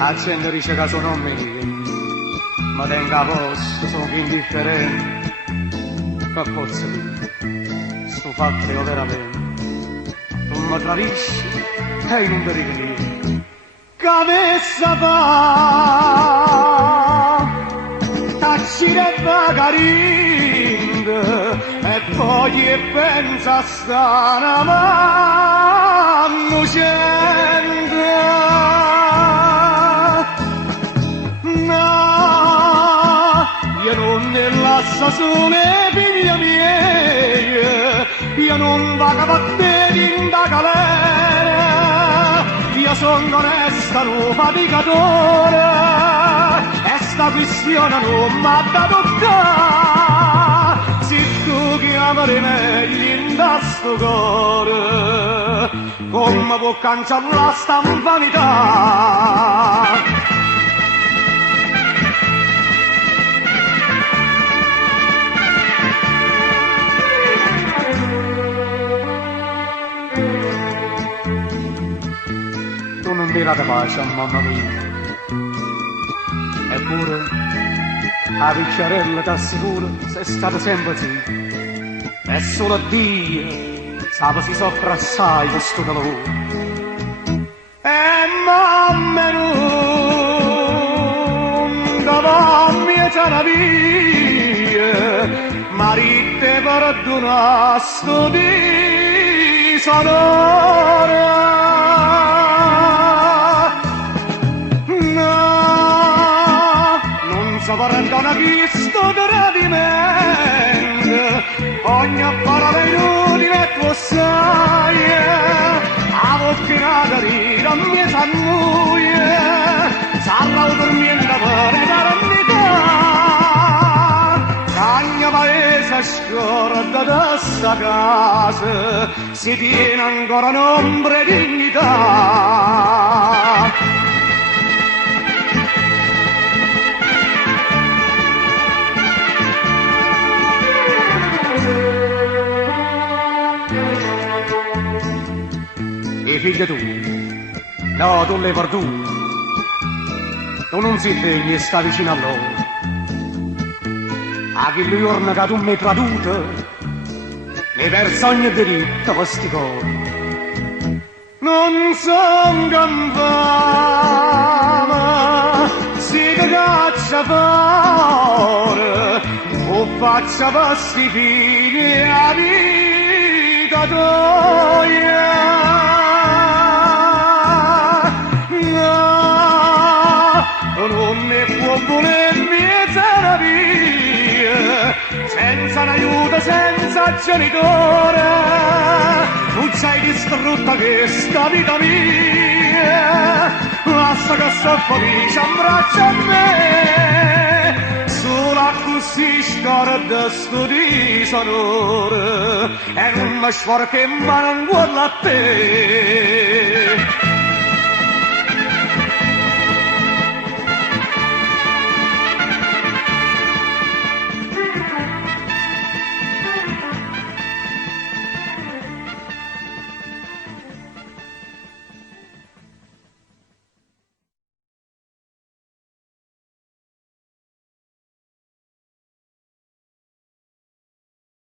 La gente dice che sono mio, ma tengo a posto, sono indifferente. Che posso dire? Sto fatto io veramente. Tu mi tradisci e non ti ricredo. Che messa fa? Taccirebbe carinde e poi e pensa a stare mano io non ne lascio sole figlia mia, io non vado a te in da galera, io sono onesta, non faticatore, e sta questione non m'ha da toccare, se tu chiamare meglio in da sto cuore, come può cancellare sta vanità? Non mi date pace, mamma mia. Eppure, la picciarella t'assicuro, sei stata sempre zitta. E solo Dio sa si soffre assai questo calore. E mamma non davanti c'è una via, marite perdona sto disonore. Perdona chi sto tradimento, ogni parola inutile tu sai, a bocchina carina mi s'annuie, sarà dormiendo per eternità, cagna paese scorda da sta casa, si tiene ancora un'ombra di dignità. I figli tu, no, tu l'hai perduto, tu non sei figli e sta vicino a loro. A chi lui giorno che tu mi hai traduto, le perso ogni diritto questi cuori. Non son campana, si ti caccia fuori, o faccia per sti figli a vita tua. Non ne può volermi via, senza un aiuto, senza genitore, tu sei distrutta questa vita mia, basta che sto felice, abbraccia a me, solo così scorda sto disonore, e non mi sforca in mano a te.